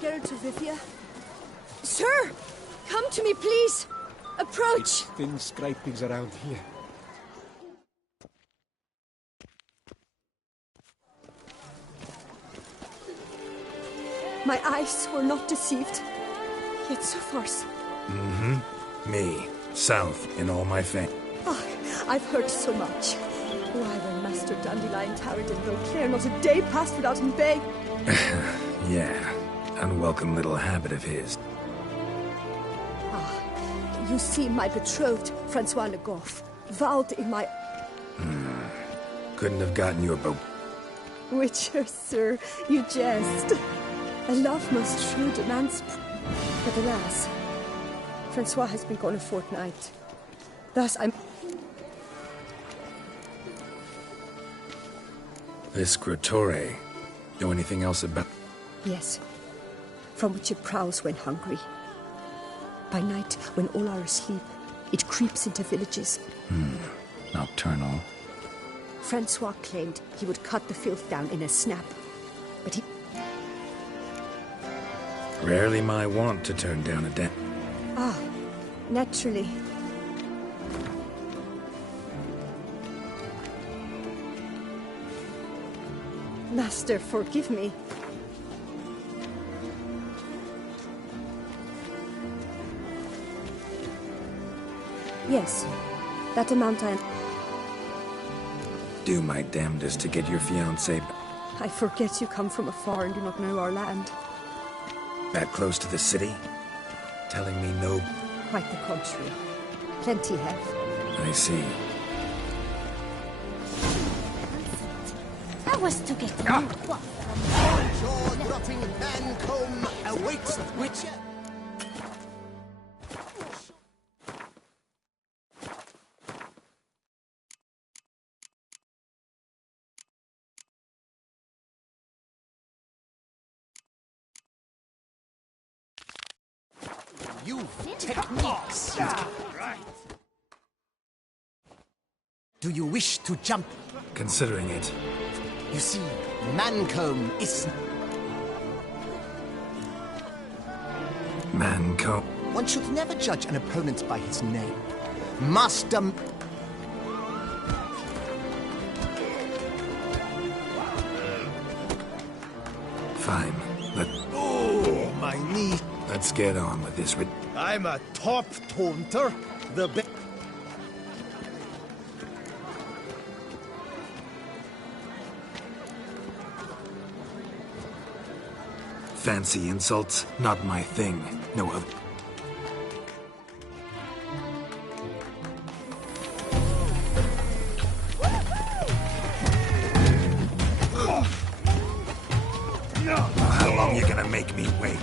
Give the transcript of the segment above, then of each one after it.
Geralt of Rivia? Sir! Come to me, please! Approach! It's thin scrapings around here. My eyes were not deceived. Yet so farce. Me, south in all my fame. Oh, I've heard so much. Why, when Master Dandelion towered in Beauclair, not a day passed without him bay. Yeah, unwelcome little habit of his. You see, my betrothed, Francois Le Goff, vowed in my... Couldn't have gotten you a boat. Witcher, sir, you jest. A love most true demands... But alas, Francois has been gone a fortnight. Thus I'm... This Grotore, know anything else about... Yes, from which it prowls when hungry. By night, when all are asleep, it creeps into villages. Nocturnal. Francois claimed he would cut the filth down in a snap, but he... Rarely my wont to turn down a den. Naturally. Master, forgive me. Yes, that amount I am... Do my damnedest to get your fiancé I forget you come from afar and do not know our land. back close to the city? Telling me no... Quite the contrary. Plenty have. I see. I was to get Your dropping Mancomb awaits Witcher. You techniques. Do you wish to jump? Considering it. You see, Mancomb is... Mancomb. One should never judge an opponent by his name. Master... Fine. Oh, my knee. Let's get on with this. I'm a top taunter. The best. Fancy insults, not my thing. No other. How long you gonna make me wait?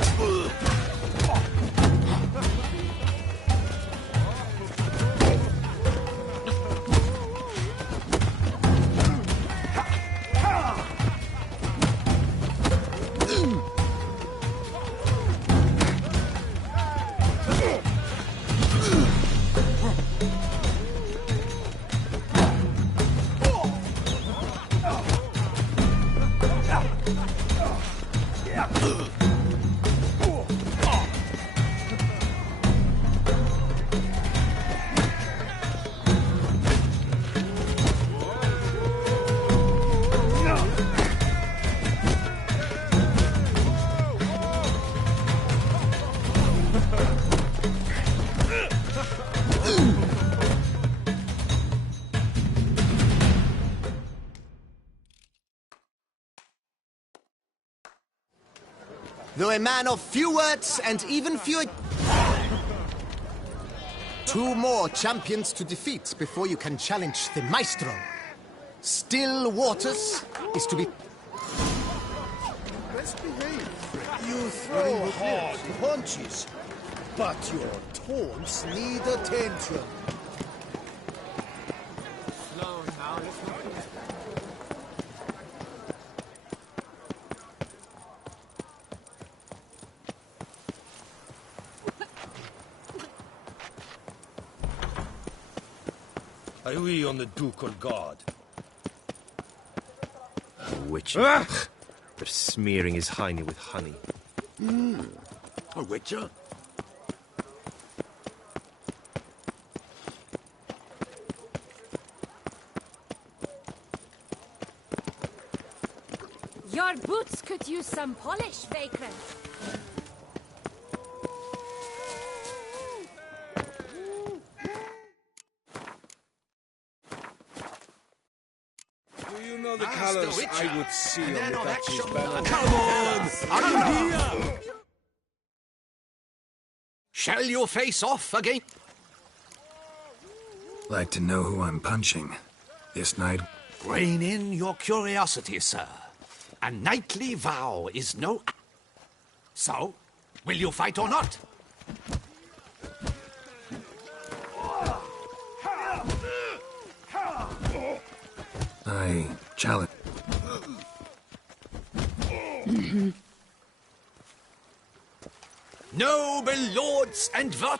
Though a man of few words and even fewer... Two more champions to defeat before you can challenge the Maestro. Still Waters is to be... Best behave. You throw hard punches, but your taunts need attention. Are we on the ducal guard? Which? after smearing his hiney with honey. A witcher? Your boots could use some polish, vagrant. Do you know the colors I would see on the Duchy's banner? Come on! Are you here? Shall you face off again? Like to know who I'm punching. This night... Rein in your curiosity, sir. A knightly vow is no... So, will you fight or not? I challenge... Noble lords and what?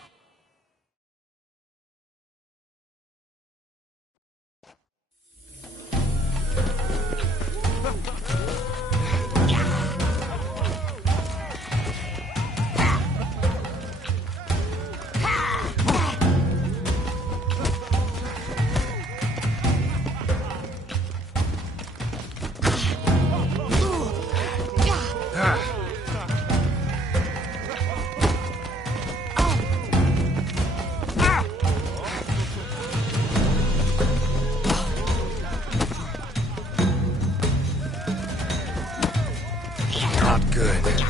Not good.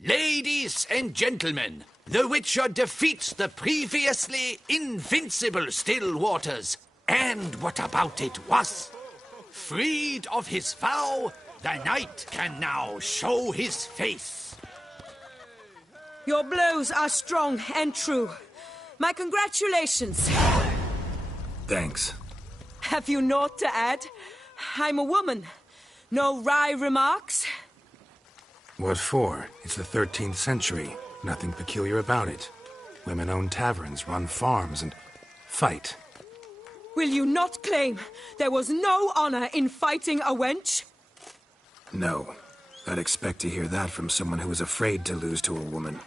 Ladies and gentlemen, the Witcher defeats the previously invincible Stillwaters. And what about it was? Freed of his vow, the knight can now show his face. Your blows are strong and true. My congratulations. Thanks. Have you naught to add? I'm a woman. No wry remarks? What for? It's the 13th century. Nothing peculiar about it. Women own taverns, run farms, and fight. Will you not claim there was no honor in fighting a wench? No. I'd expect to hear that from someone who was afraid to lose to a woman.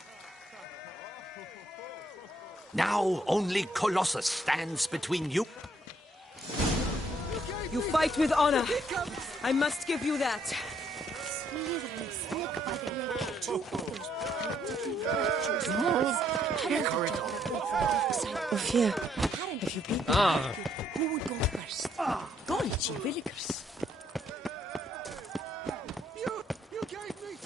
Now only Colossus stands between you. You fight with honor. I must give you that. Of here. If you beat me, who would go first? Dorici Villikers. You gave me...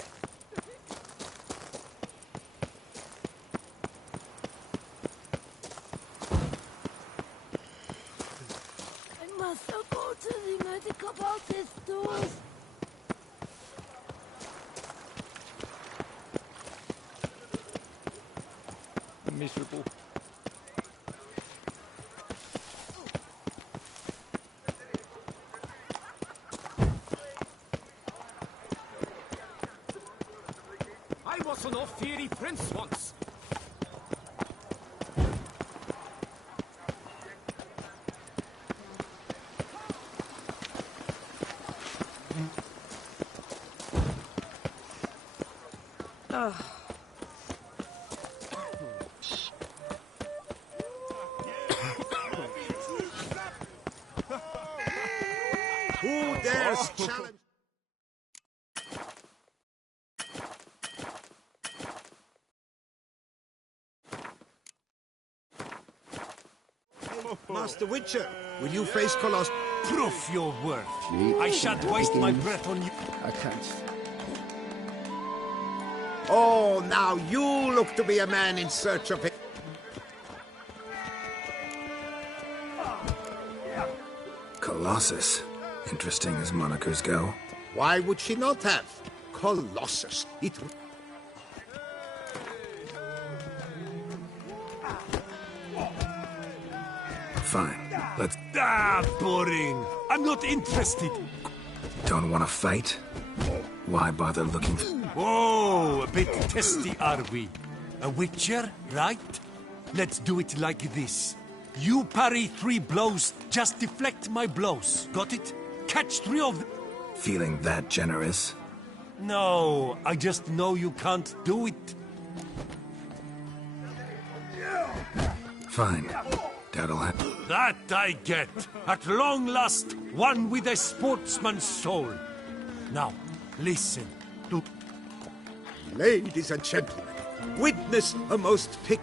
I must go to the medical about this doors. Miserable. I was an off-fiery prince once. Who dares challenge... Master Witcher, will you face Colossus? Proof your worth. I shan't waste my breath on you. I can't. Oh, now you look to be a man in search of it. Colossus. Interesting as monikers go. Why would she not have? Colossus. It... Fine. Let's... Ah, boring. I'm not interested. Don't want to fight? Why bother looking for... Oh, a bit testy are we? A witcher, right? Let's do it like this. You parry 3 blows, just deflect my blows. Got it? Catch 3 of them. Feeling that generous? No, I just know you can't do it. Fine. That'll happen. That I get. At long last, one with a sportsman's soul. Now, listen. Ladies and gentlemen, witness a most pic...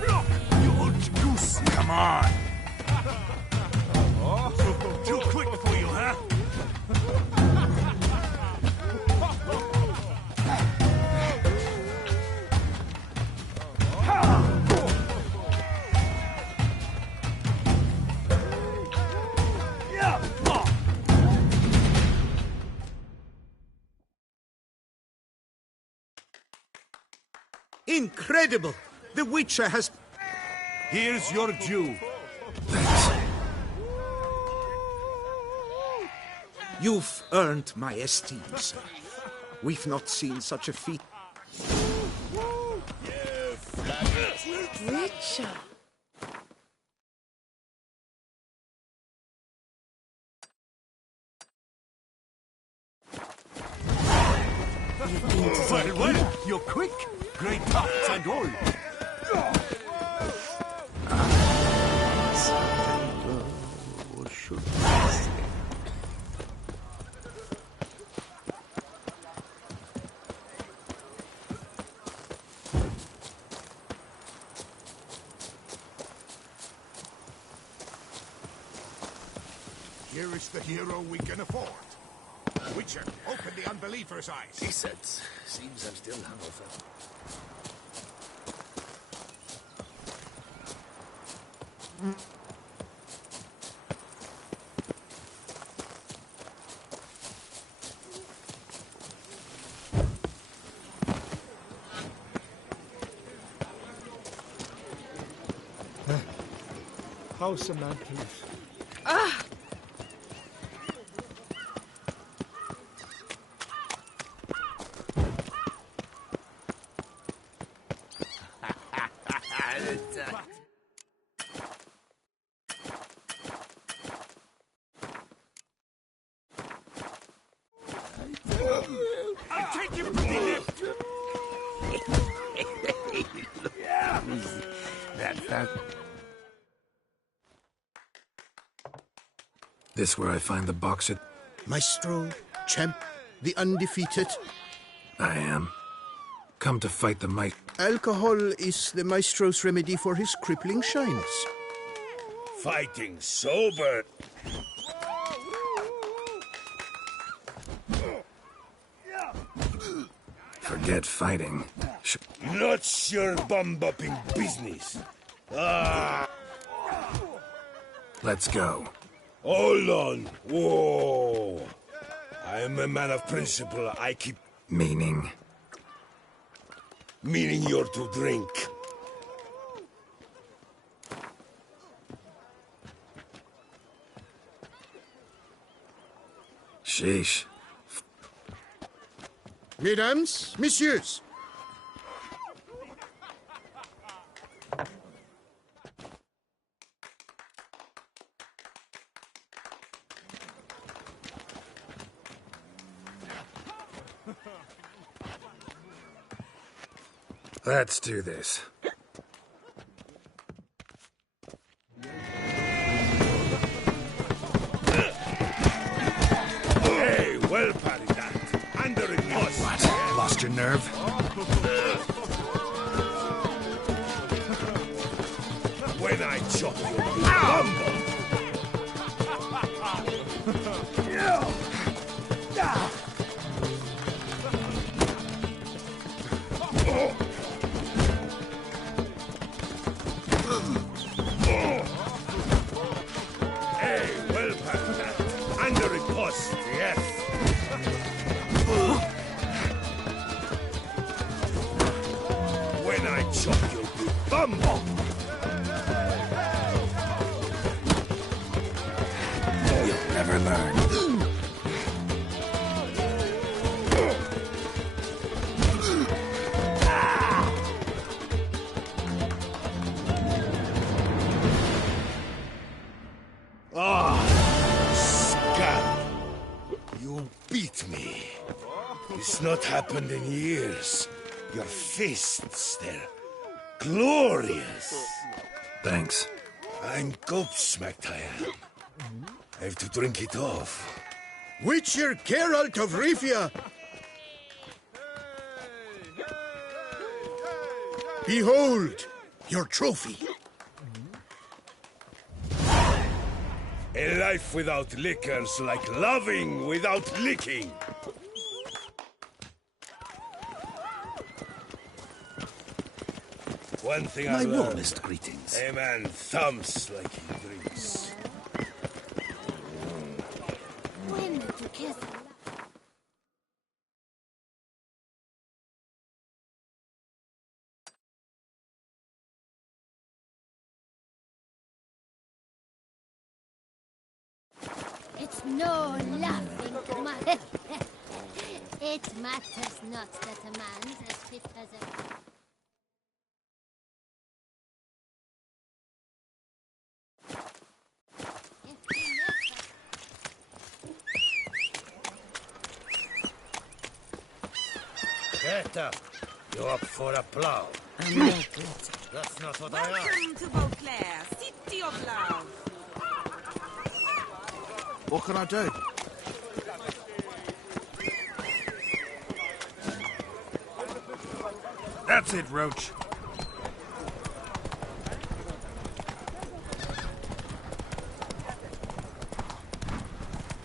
Look, you old goose. Come on! Too quick for you, huh? Incredible! The Witcher has... Here's your due. Thanks. You've earned my esteem, sir. We've not seen such a feat. Witcher. Well, you're quick. Great tufts and all. Here is the hero we can afford. Witcher, open the unbeliever's eyes. Decent. Seems I'm still hungover. House a man, please. I'll take him to the left. This where I find the boxer? Maestro, champ, the undefeated. I am. Come to fight the might. Alcohol is the Maestro's remedy for his crippling shyness. Fighting sober. Forget fighting. Not your bum-bopping business. Let's go. Hold on. Whoa. I am a man of principle. I keep Meaning? meaning you're to drink. Sheesh. Mesdames, messieurs. Let's do this. Hey, well parried that. Under it was. What? Lost your nerve? When I chop you, you bumble. I chop your big bum off. You'll never learn. Scab! You beat me. It's not happened in years. Your fists, they're glorious. Thanks. I'm gobsmacked, I am. I have to drink it off. Witcher Geralt of Rivia! Behold, your trophy. A life without liquor's like loving without licking. One thing I learned. warmest greetings. A man thumps like he drinks. When did you kiss her? It's no laughing matter. It matters not that a man's as fit as a... Get up. You're up for a plow. I'm not it. That's not what I asked. Welcome to Beauclair, city of love. What can I do? That's it, Roach.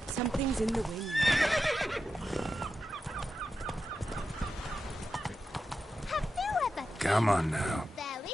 Something's in the wind. Have you ever Come on now. Barry?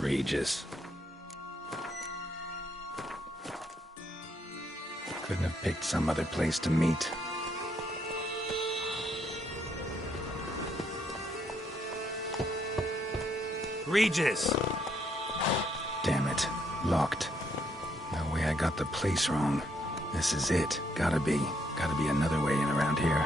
Regis. Couldn't have picked some other place to meet. Regis! Damn it. Locked. No way I got the place wrong. This is it. Gotta be. Gotta be another way in around here.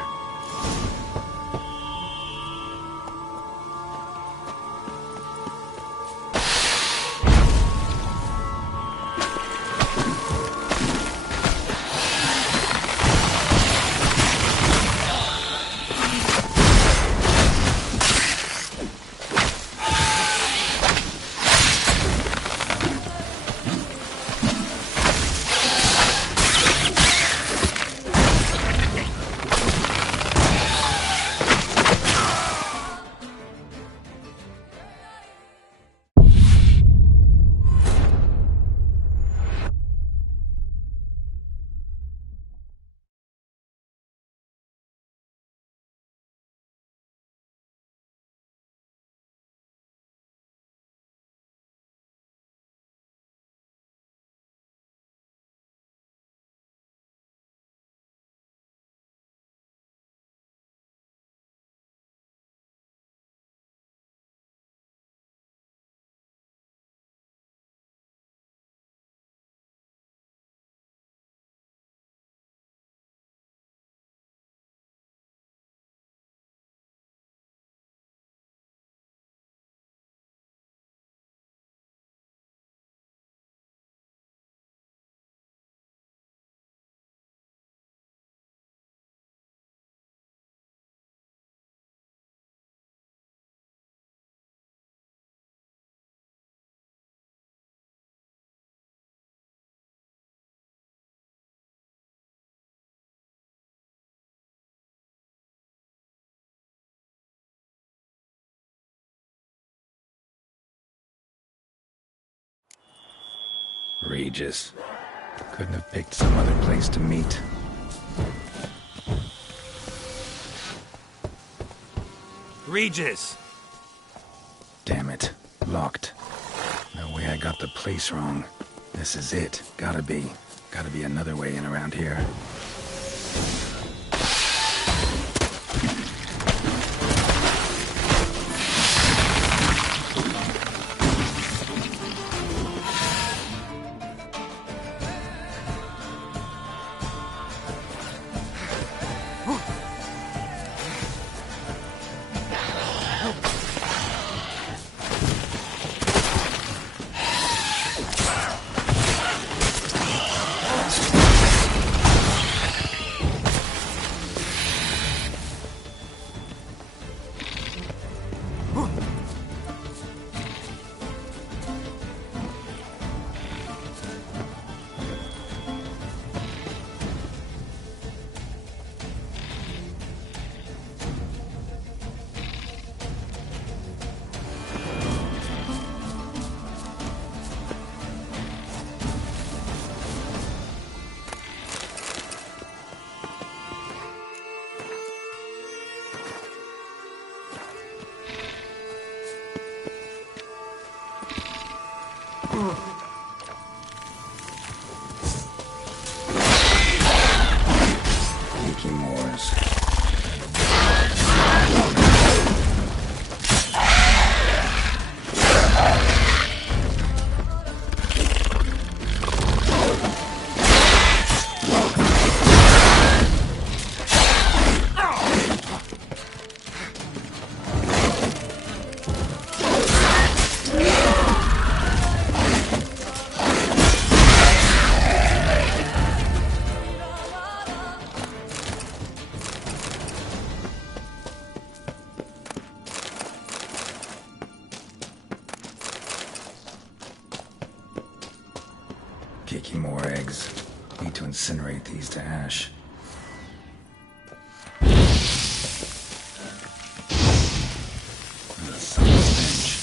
Regis. Couldn't have picked some other place to meet. Regis! Damn it. Locked. No way I got the place wrong. This is it. Gotta be. Gotta be another way in around here. Kicking more eggs. Need to incinerate these to ash. The sun stench.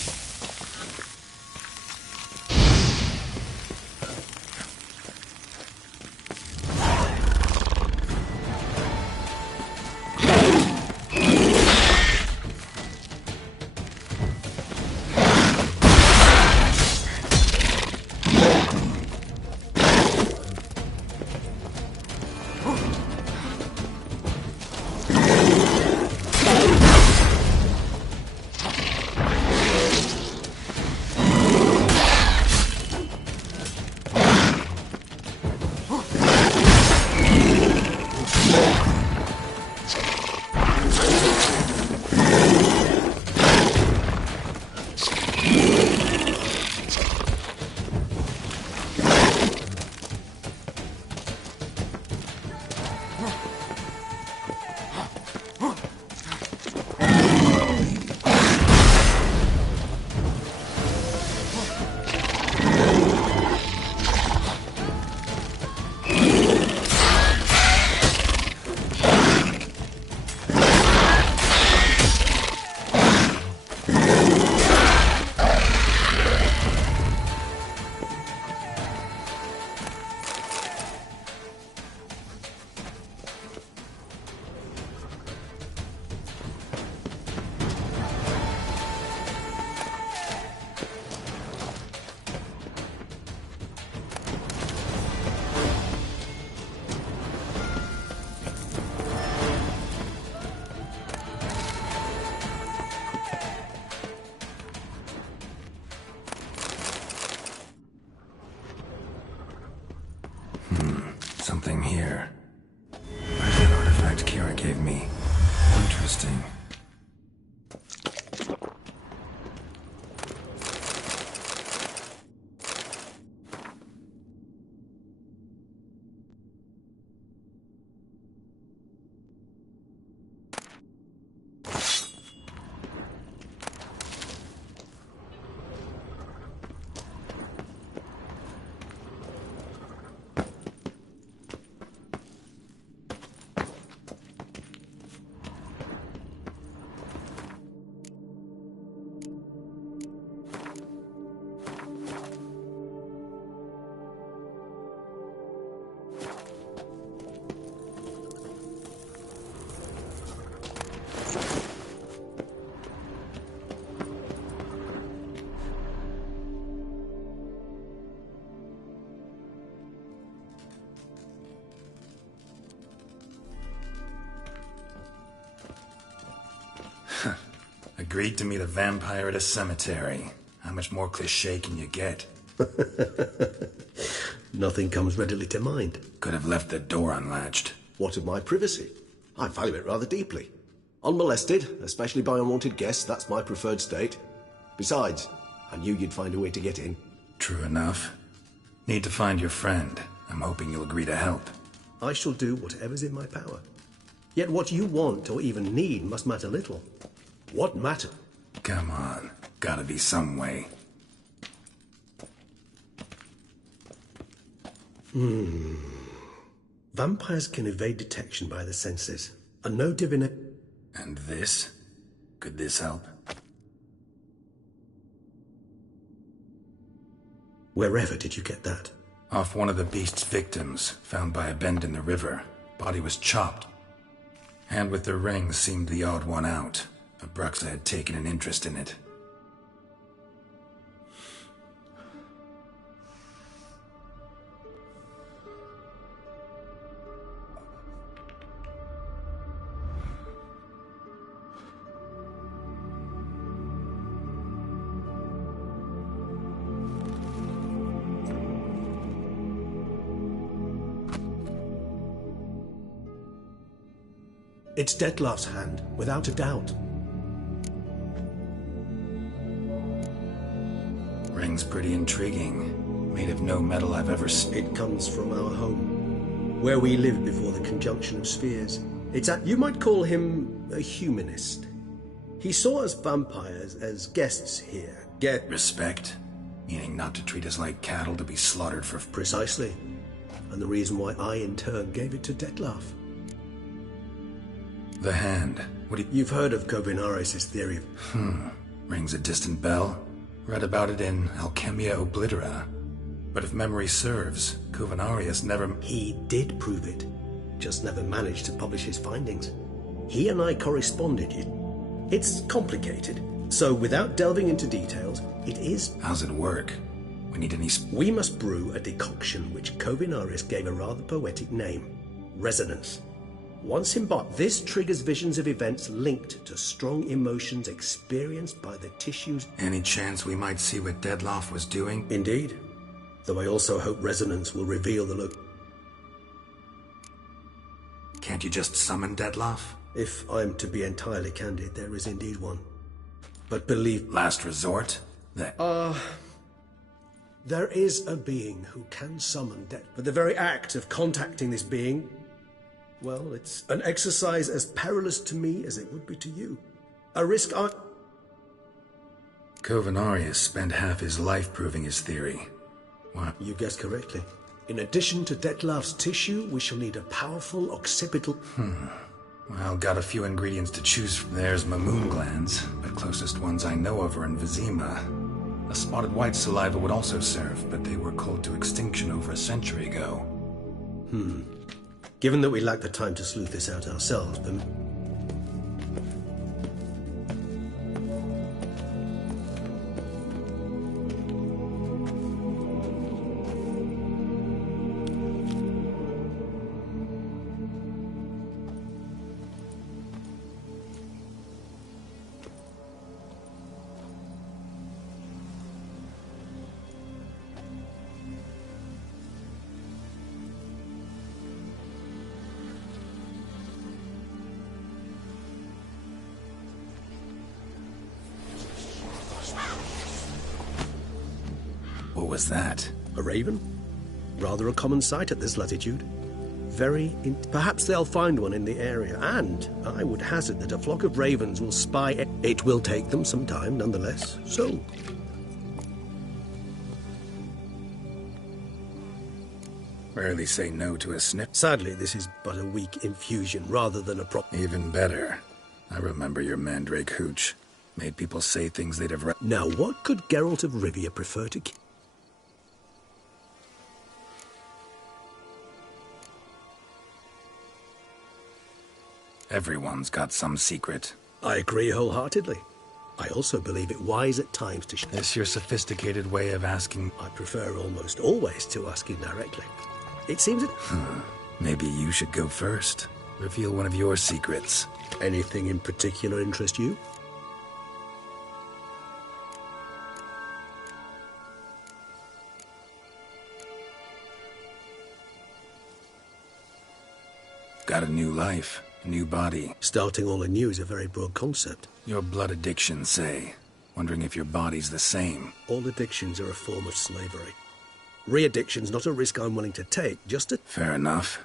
Something here. Where's that artifact Kira gave me? Interesting. Agreed to meet a vampire at a cemetery. How much more cliché can you get? Nothing comes readily to mind. Could have left the door unlatched. What of my privacy? I value it rather deeply. Unmolested, especially by unwanted guests, that's my preferred state. Besides, I knew you'd find a way to get in. True enough. Need to find your friend. I'm hoping you'll agree to help. I shall do whatever's in my power. Yet what you want or even need must matter little. What matter? Come on. Gotta be some way. Vampires can evade detection by the senses, and no divination. And this? Could this help? Wherever did you get that? Off one of the beast's victims, found by a bend in the river. Body was chopped. Hand with the ring seemed the odd one out. Abruxa had taken an interest in it. It's Detlef's hand, without a doubt. Ring's pretty intriguing. Made of no metal I've ever seen. It comes from our home, where we lived before the conjunction of spheres. You might call him a humanist. He saw us vampires as guests here. Respect? Meaning not to treat us like cattle to be slaughtered for... Precisely. And the reason why I, in turn, gave it to Detlef. The hand. You've heard of Kovinaris' theory. Rings a distant bell. Read about it in Alchemia Oblitera. But if memory serves, Kovinaris never... He did prove it. Just never managed to publish his findings. He and I corresponded. It's complicated. So without delving into details, it is... How's it work? We need any... We must brew a decoction which Kovinaris gave a rather poetic name. Resonance. Once imbibed, this triggers visions of events linked to strong emotions experienced by the tissues. Any chance we might see what Detlef was doing? Indeed. Though I also hope resonance will reveal the look. Can't you just summon Detlef? If I'm to be entirely candid, there is indeed one. But believe... Last resort? There is a being who can summon death. But the very act of contacting this being... Well, it's an exercise as perilous to me as it would be to you. A risk I... Kovinaris spent half his life proving his theory. What? You guessed correctly. In addition to Detlef's tissue, we shall need a powerful occipital... Well, got a few ingredients to choose from. There's mamoon glands, but closest ones I know of are in Vizima. A spotted white saliva would also serve, but they were cold to extinction over a century ago. Given that we lack the time to sleuth this out ourselves, then... What was that? A raven? Rather a common sight at this latitude. Perhaps they'll find one in the area, and I would hazard that a flock of ravens will spy... It will take them some time, nonetheless, so... Rarely say no to a snip. Sadly, this is but a weak infusion, rather than a Even better. I remember your mandrake hooch. Made people say things they'd have... Now, what could Geralt of Rivia prefer to... Everyone's got some secret. I agree wholeheartedly. I also believe it wise at times to... This your sophisticated way of asking... I prefer almost always to ask indirectly. It seems that... Maybe you should go first. Reveal one of your secrets. Anything in particular interest you? Got a new life, a new body. Starting all anew is a very broad concept. Your blood addiction, say. Wondering if your body's the same. All addictions are a form of slavery. Re-addiction's not a risk I'm willing to take, just a... Fair enough.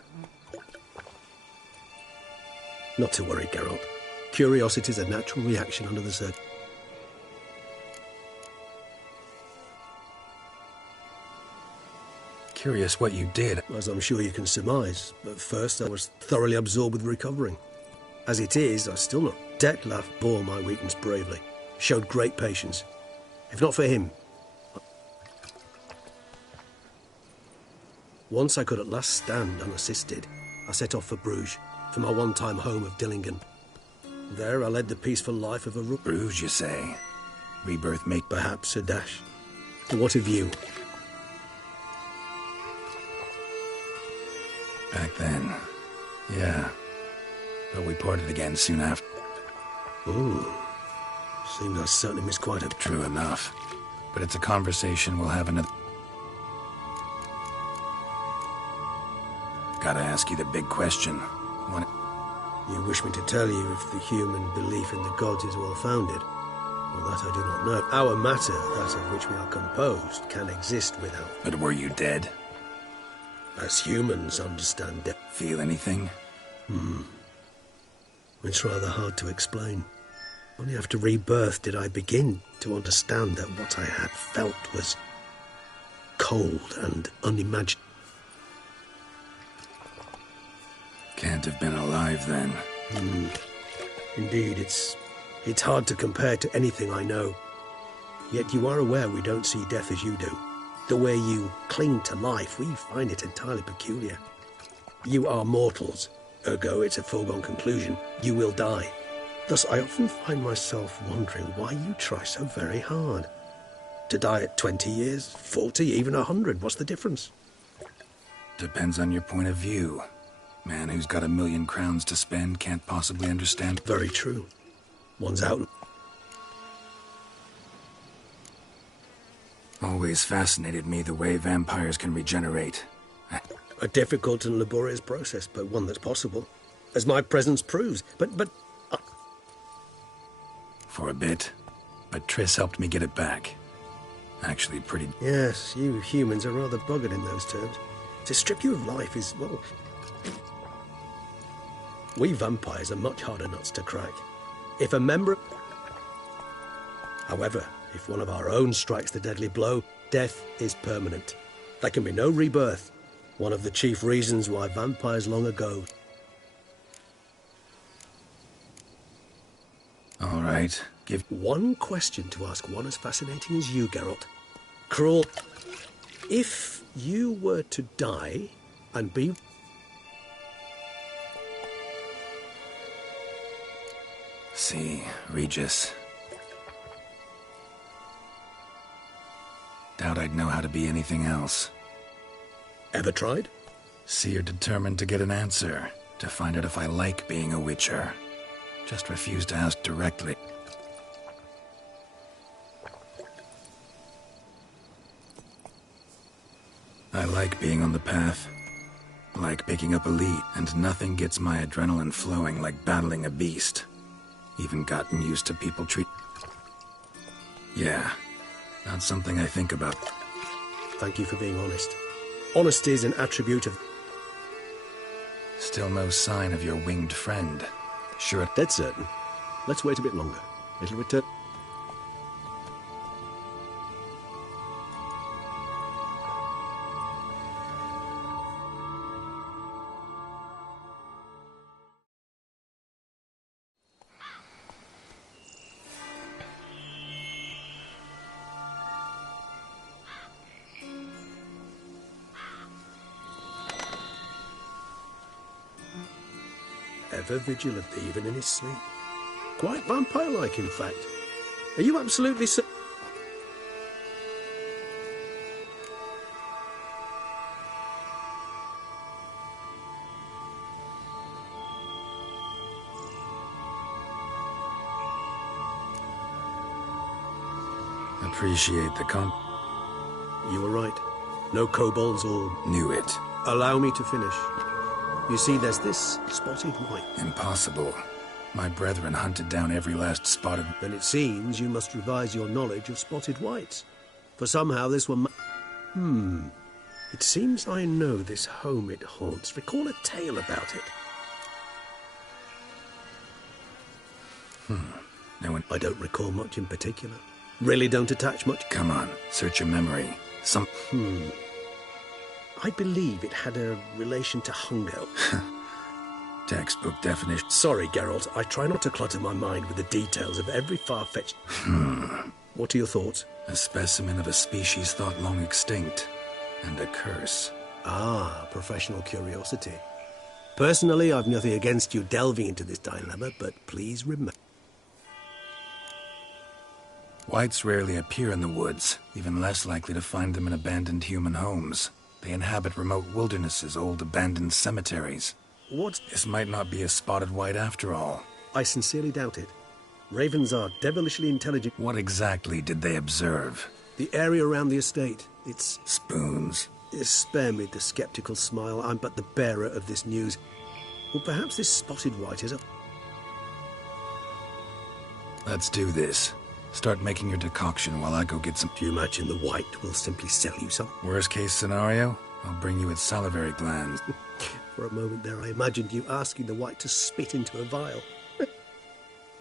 Not to worry, Geralt. Curiosity's a natural reaction under the circumstances. Curious what you did. As I'm sure you can surmise, at first I was thoroughly absorbed with recovering. As it is, I still not. Detlef bore my weakness bravely, showed great patience. If not for him... Once I could at last stand unassisted, I set off for Bruges, for my one-time home of Dillingen. There I led the peaceful life of a... Bruges, you say? Rebirth make... Perhaps a dash. What of you? Back then, yeah. But we parted again soon after. Ooh. Seems I certainly missed quite a... True enough. But it's a conversation we'll have another... Gotta ask you the big question. What... You wish me to tell you if the human belief in the gods is well-founded? Well, that I do not know. Our matter, that of which we are composed, can exist without... But were you dead? As humans understand death. Feel anything? It's rather hard to explain. Only after rebirth did I begin to understand that what I had felt was cold and unimaginable. Can't have been alive then. Indeed, it's hard to compare to anything I know. Yet you are aware we don't see death as you do. The way you cling to life, we find it entirely peculiar. You are mortals, ergo it's a foregone conclusion. You will die. Thus, I often find myself wondering why you try so very hard. To die at 20 years, 40, even 100, what's the difference? Depends on your point of view. Man who's got 1,000,000 crowns to spend can't possibly understand. Very true. One's out. Always fascinated me the way vampires can regenerate. A difficult and laborious process, but one that's possible. As my presence proves. But... For a bit. But Triss helped me get it back. Actually pretty... Yes, you humans are rather buggered in those terms. To strip you of life is, well... We vampires are much harder nuts to crack. If a member... However, if one of our own strikes the deadly blow, death is permanent. There can be no rebirth. One of the chief reasons why vampires long ago... All right, give... One question to ask one as fascinating as you, Geralt. Cruel. If you were to die and be... See, Regis. Doubt I'd know how to be anything else. Ever tried? See, you're determined to get an answer. To find out if I like being a witcher. Just refuse to ask directly. I like being on the path. Like picking up a lead, and nothing gets my adrenaline flowing like battling a beast. Even gotten used to people treat... Yeah, not something I think about. Thank you for being honest. Honesty is an attribute of... Still no sign of your winged friend. Sure. Dead certain. Let's wait a bit longer. It'll return... Ever vigilant, even in his sleep. Quite vampire-like, in fact. Are you absolutely certain? Appreciate the You were right. No kobolds or... Knew it. Allow me to finish. You see, there's this spotted white. Impossible. My brethren hunted down every last spotted... Then it seems you must revise your knowledge of spotted whites. For somehow this one... It seems I know this home it haunts. Recall a tale about it. No one... I don't recall much in particular. Really don't attach much. Come on, search your memory. I believe it had a relation to hunger. Textbook definition. Sorry, Geralt. I try not to clutter my mind with the details of every far-fetched... What are your thoughts? A specimen of a species thought long extinct. And a curse. Ah, professional curiosity. Personally, I've nothing against you delving into this dilemma, but please remember... Whites rarely appear in the woods, even less likely to find them in abandoned human homes. They inhabit remote wildernesses, old abandoned cemeteries. What? This might not be a spotted white after all. I sincerely doubt it. Ravens are devilishly intelligent. What exactly did they observe? The area around the estate. It's... Spoons. Spare me the skeptical smile. I'm but the bearer of this news. Well, perhaps this spotted white is a... Let's do this. Start making your decoction while I go get some... Do you imagine the white will simply sell you some? Worst case scenario, I'll bring you its salivary glands. For a moment there, I imagined you asking the white to spit into a vial.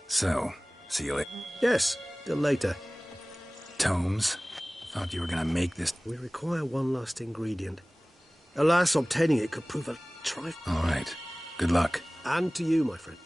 So, see you later. Yes, till later. Tomes? Thought you were gonna make this... We require one last ingredient. Alas, obtaining it could prove a trifle. All right. Good luck. And to you, my friend.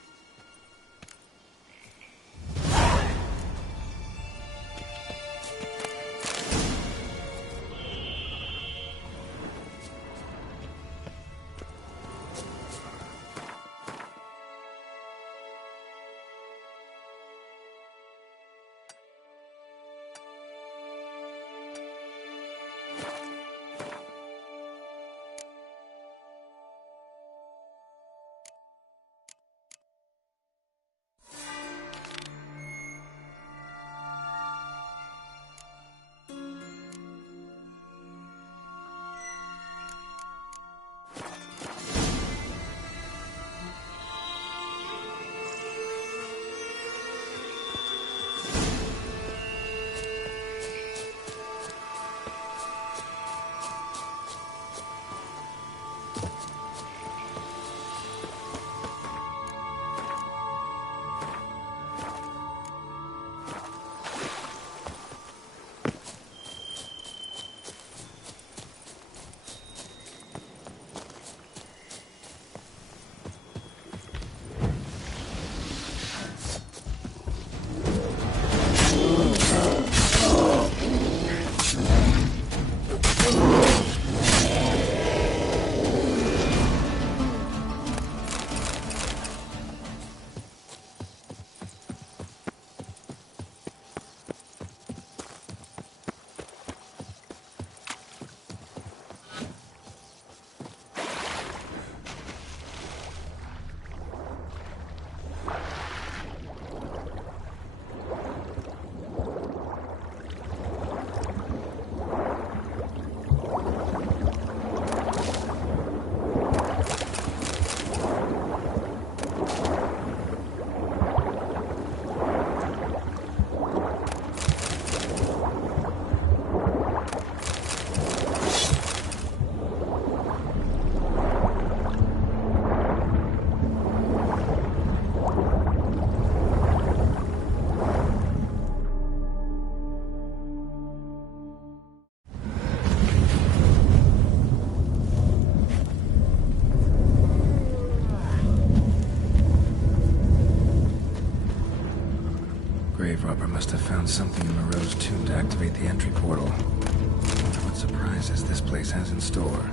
Must have found something in Moreau's tomb to activate the entry portal. Wonder what surprises this place has in store.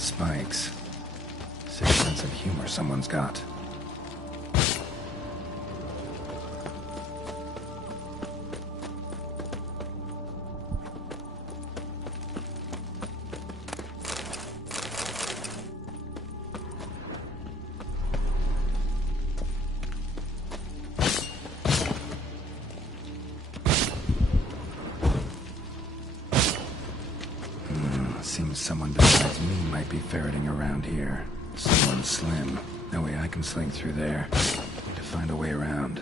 spikes. Sick sense of humor someone's got. Seems someone besides me might be ferreting around here. Someone slim. No way I can slink through there. Need to find a way around.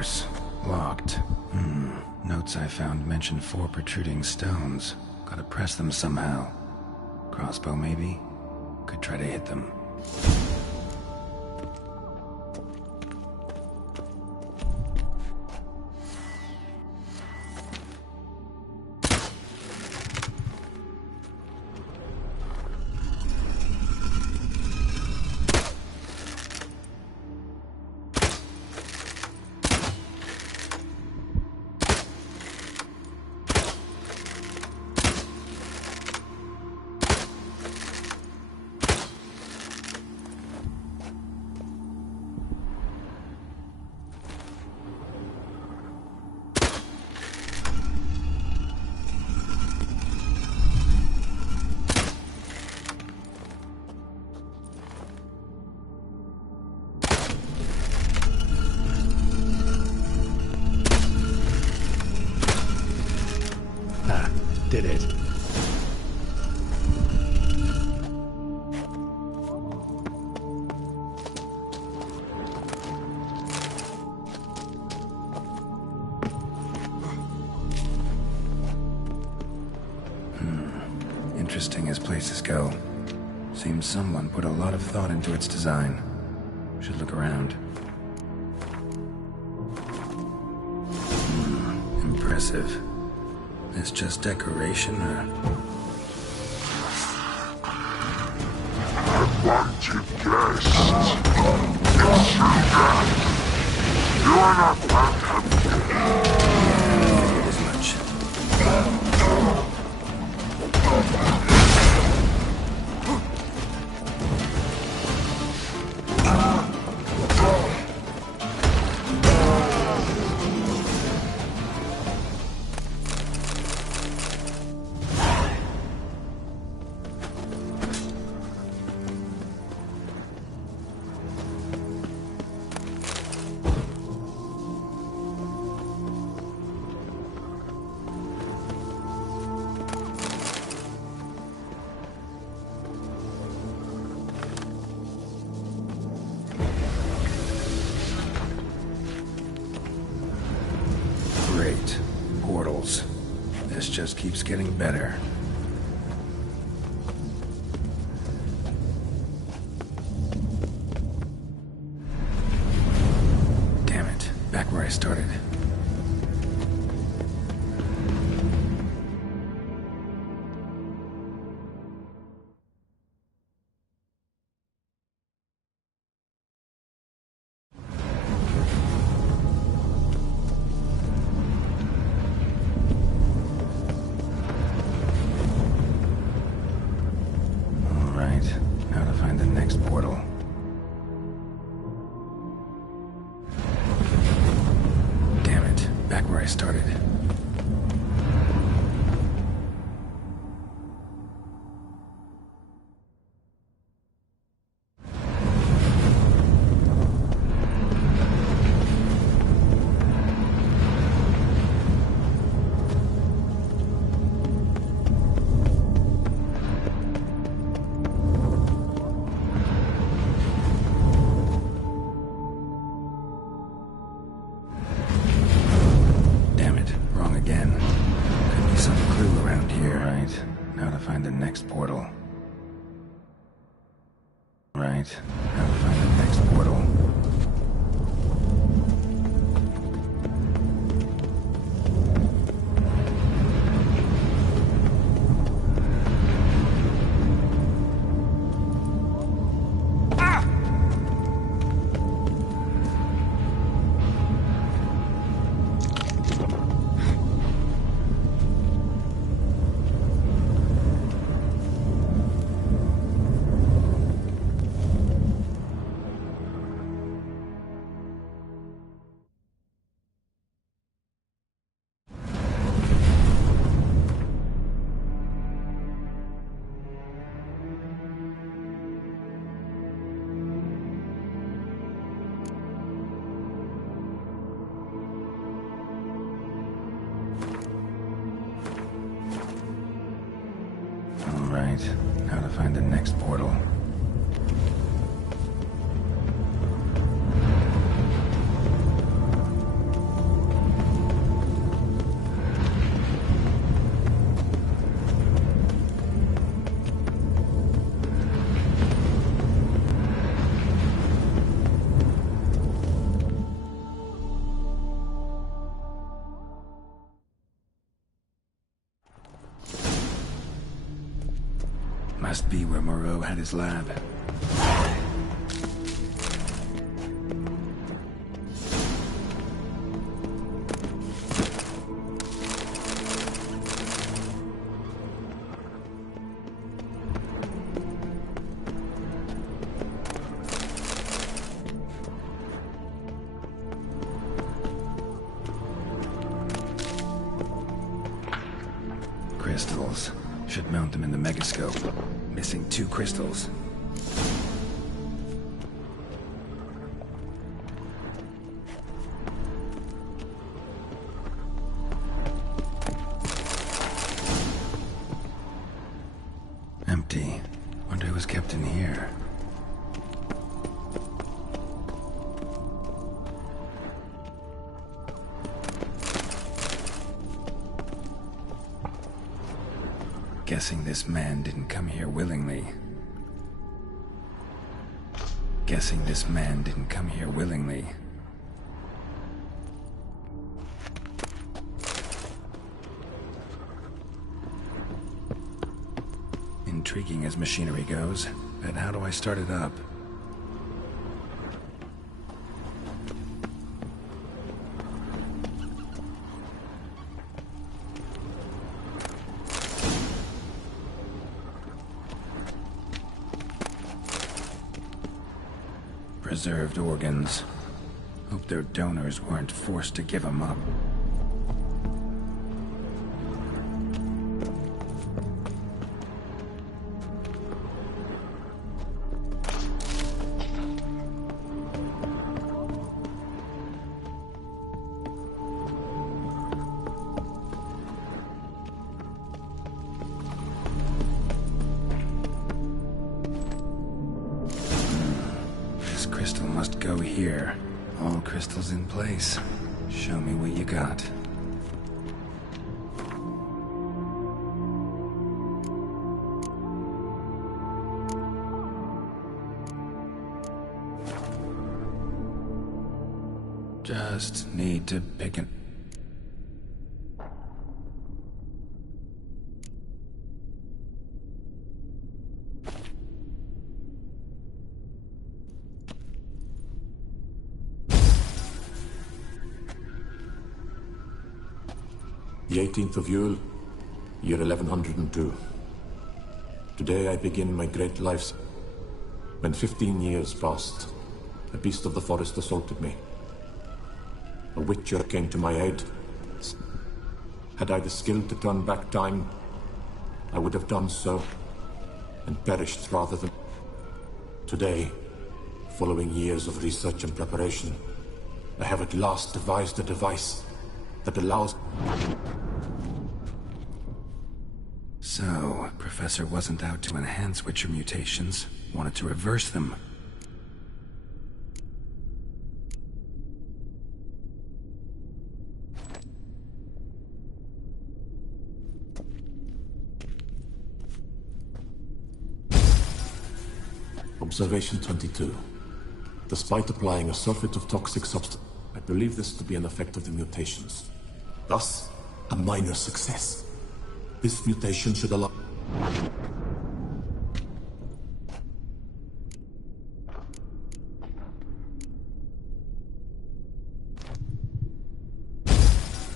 course. Locked. Notes I found mention 4 protruding stones. Gotta press them somehow. Crossbow, maybe? Could try to hit them. Did it. Interesting as places go. Seems someone put a lot of thought into its design. Should look around. Impressive. Is just decoration, or... Unwanted guest. You are not welcome. Figured as much. Great. Portals. This just keeps getting better. Damn it. Back where I started. Now to find the next portal. Damn it. Back where I started. Now to find the next portal. Right. Now to find the next portal. Right. Now to find the next portal. Must be where Moreau had his lab. Crystals. Should mount them in the megascope. Missing 2 crystals. Empty. Wonder who was kept in here. Guessing this man didn't come here willingly. Guessing this man didn't come here willingly. Intriguing as machinery goes, but how do I start it up? Preserved organs. Hope their donors weren't forced to give them up. Crystal must go here. All crystals in place. Show me what you got. Just need to pick an... The 18th of Yule, year 1102. Today I begin my great life. When 15 years passed, a beast of the forest assaulted me. A witcher came to my aid. Had I the skill to turn back time, I would have done so, and perished rather than... Today, following years of research and preparation, I have at last devised a device that allows... So, Professor wasn't out to enhance Witcher mutations, wanted to reverse them. Observation 22. Despite applying a sulfate of toxic substance, I believe this to be an effect of the mutations. Thus, a minor success. This mutation should allow...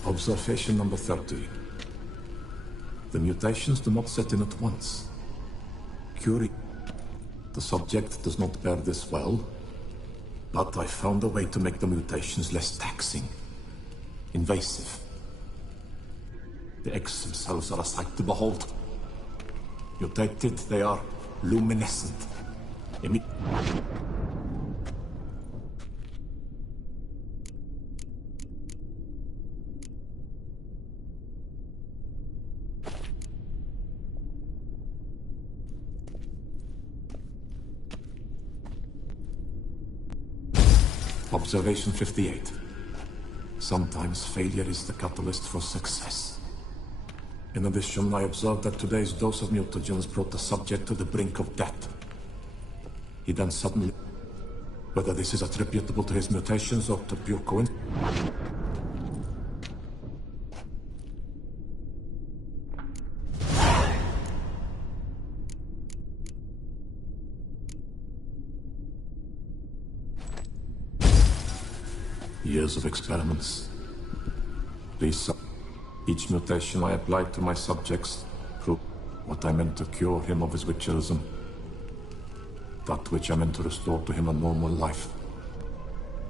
Observation number 30. The mutations do not set in at once. Curie. The subject does not bear this well, but I found a way to make the mutations less taxing, invasive. The eggs themselves are a sight to behold. Mutated, they are luminescent. Observation 58. Sometimes failure is the catalyst for success. In addition, I observed that today's dose of mutagens brought the subject to the brink of death. He then suddenly... Whether this is attributable to his mutations or to pure coincidence... years of experiments. Please, each mutation I applied to my subjects proved what I meant to cure him of his witcherism. That which I meant to restore to him a normal life.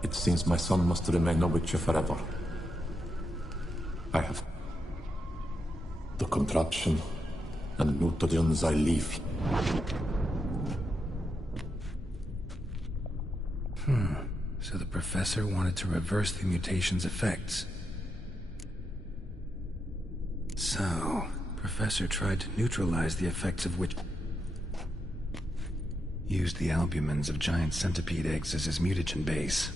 It seems my son must remain a witcher forever. I have the contraption and mutagens I leave. So the professor wanted to reverse the mutation's effects. So, Professor tried to neutralize the effects of which... used the albumins of giant centipede eggs as his mutagen base.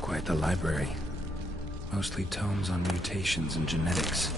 Quite the library. Mostly tomes on mutations and genetics.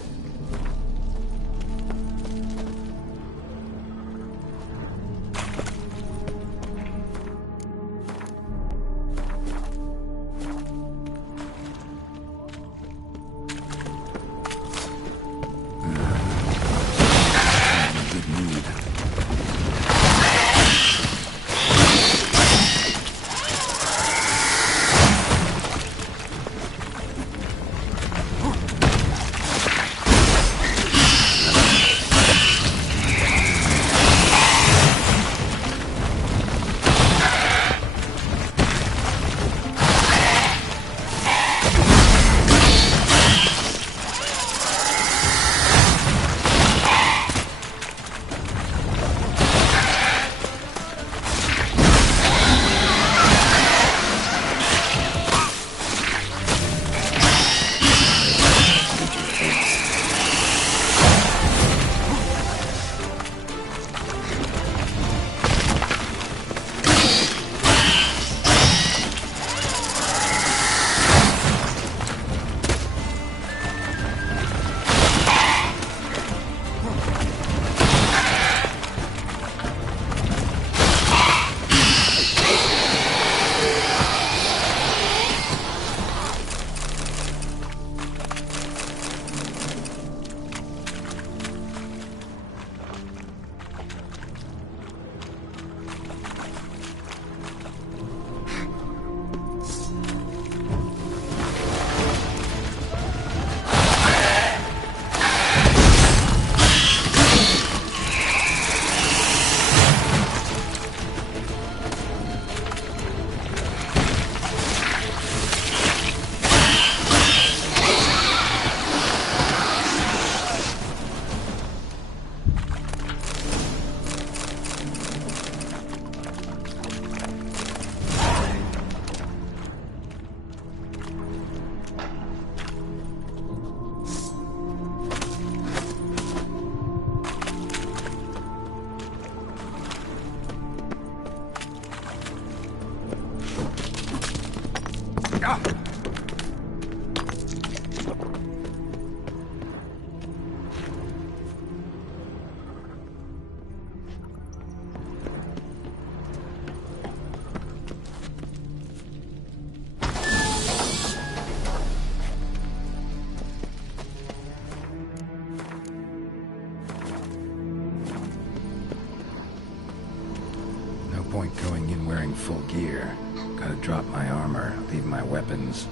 Point going in wearing full gear. Gotta drop my armor, leave my weapons.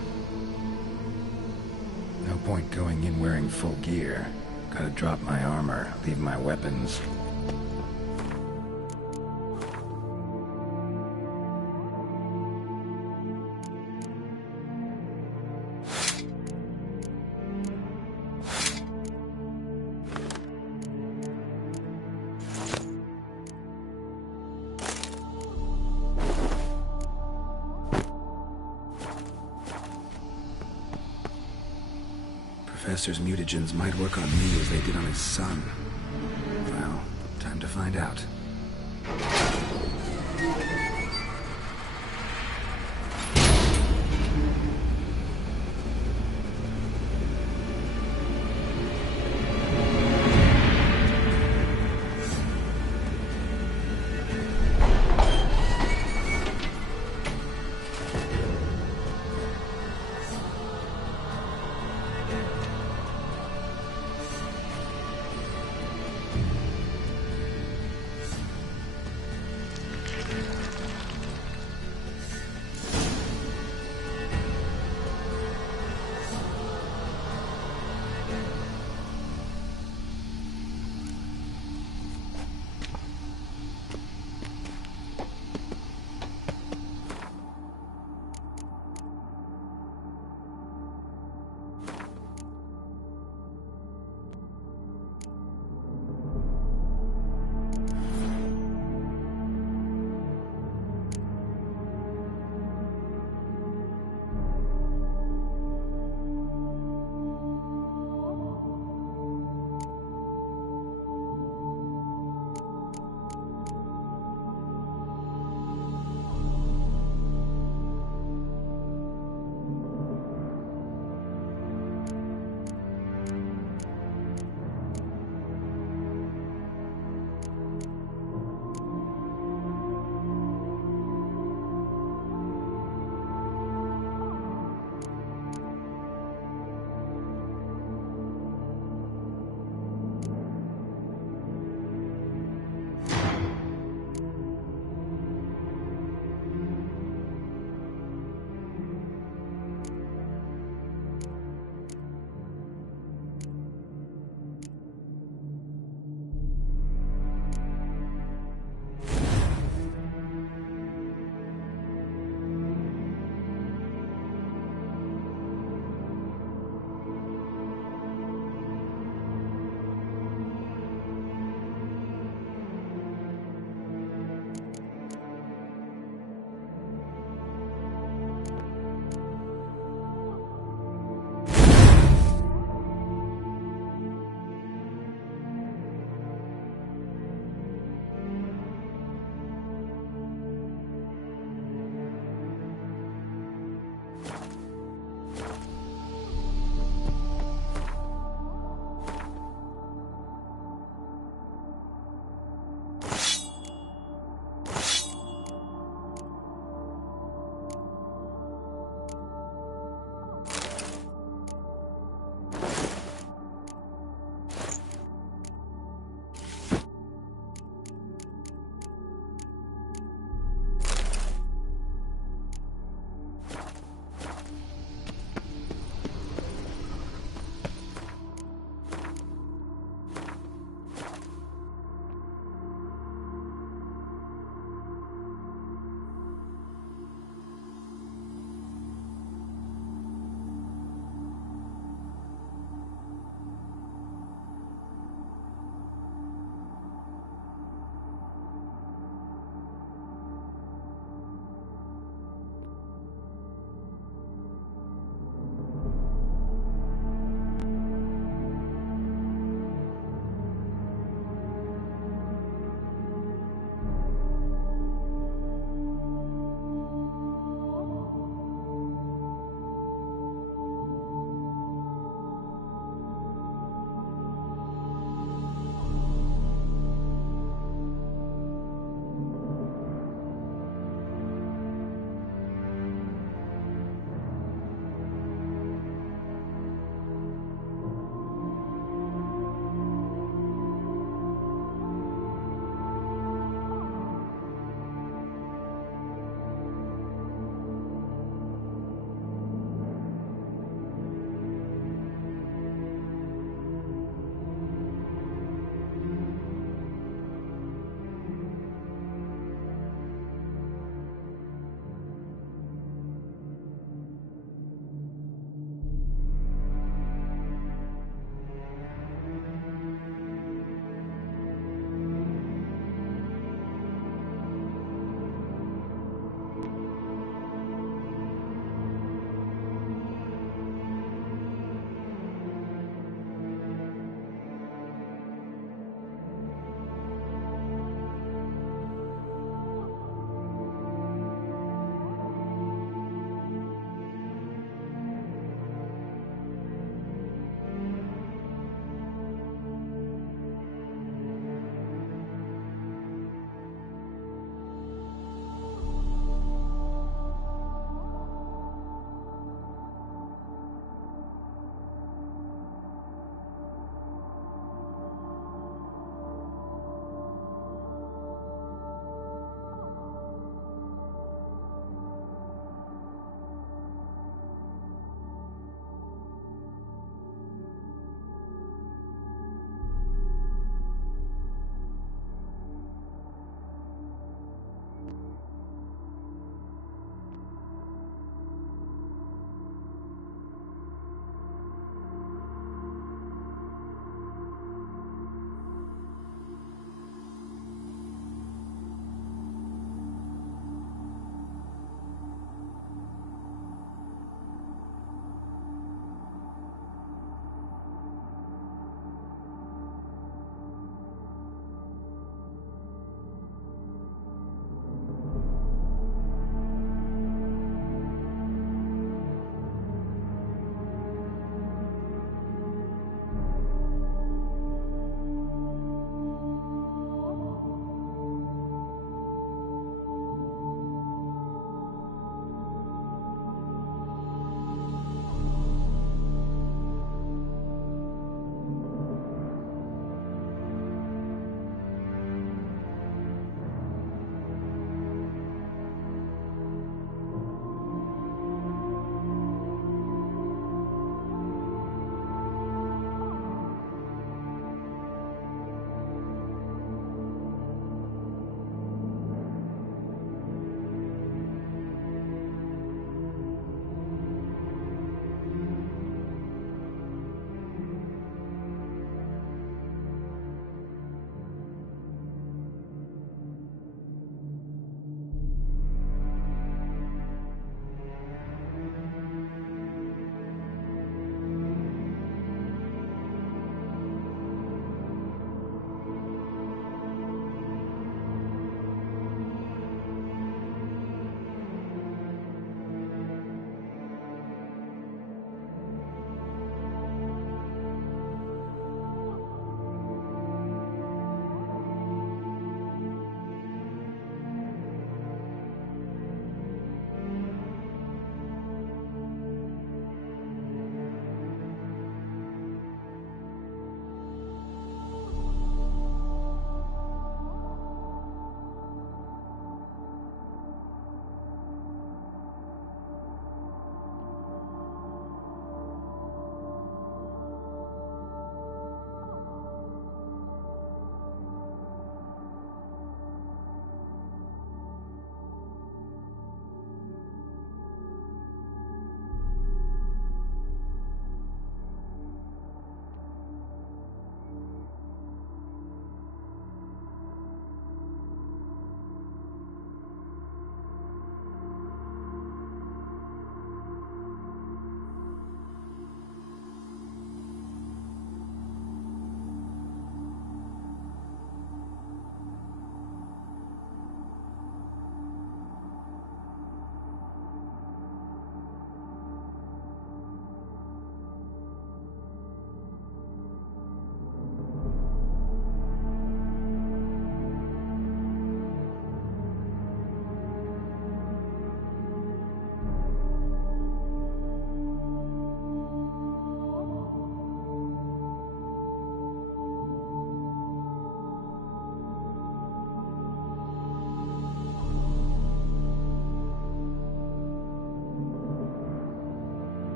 No point going in wearing full gear. Gotta drop my armor, leave my weapons. Professor's mutagens might work on me as they did on his son. Well, time to find out.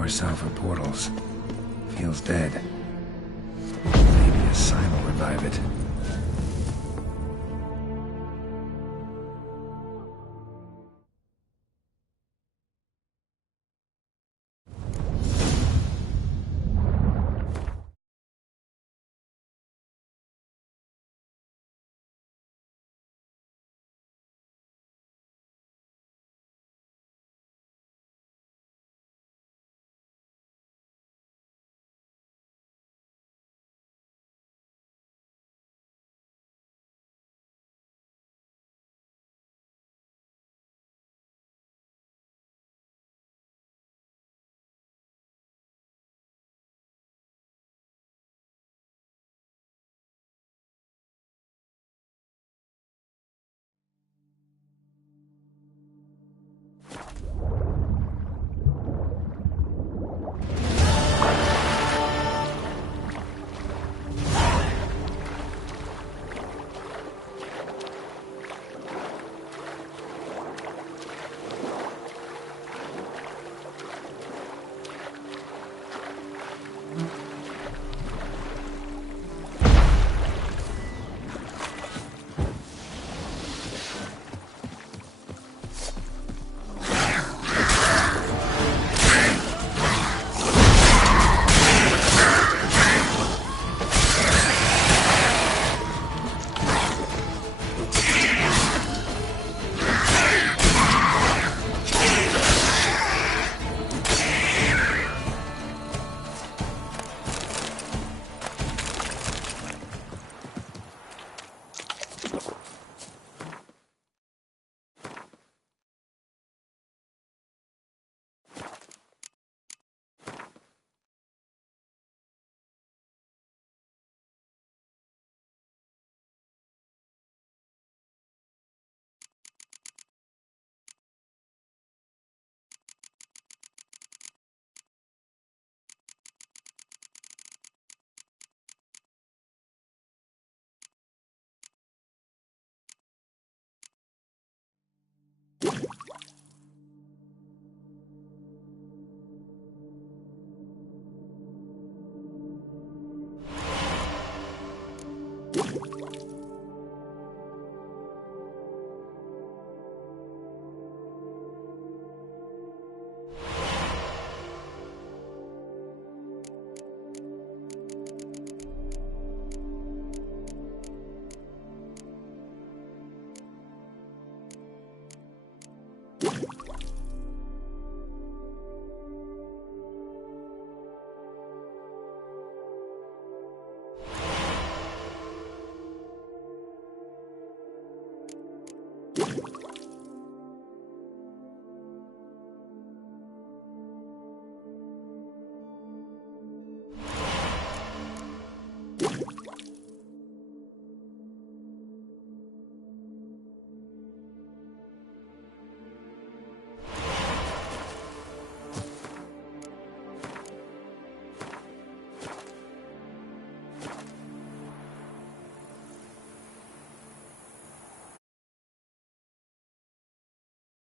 power cell for portals. Feels dead. Maybe a sign will revive it.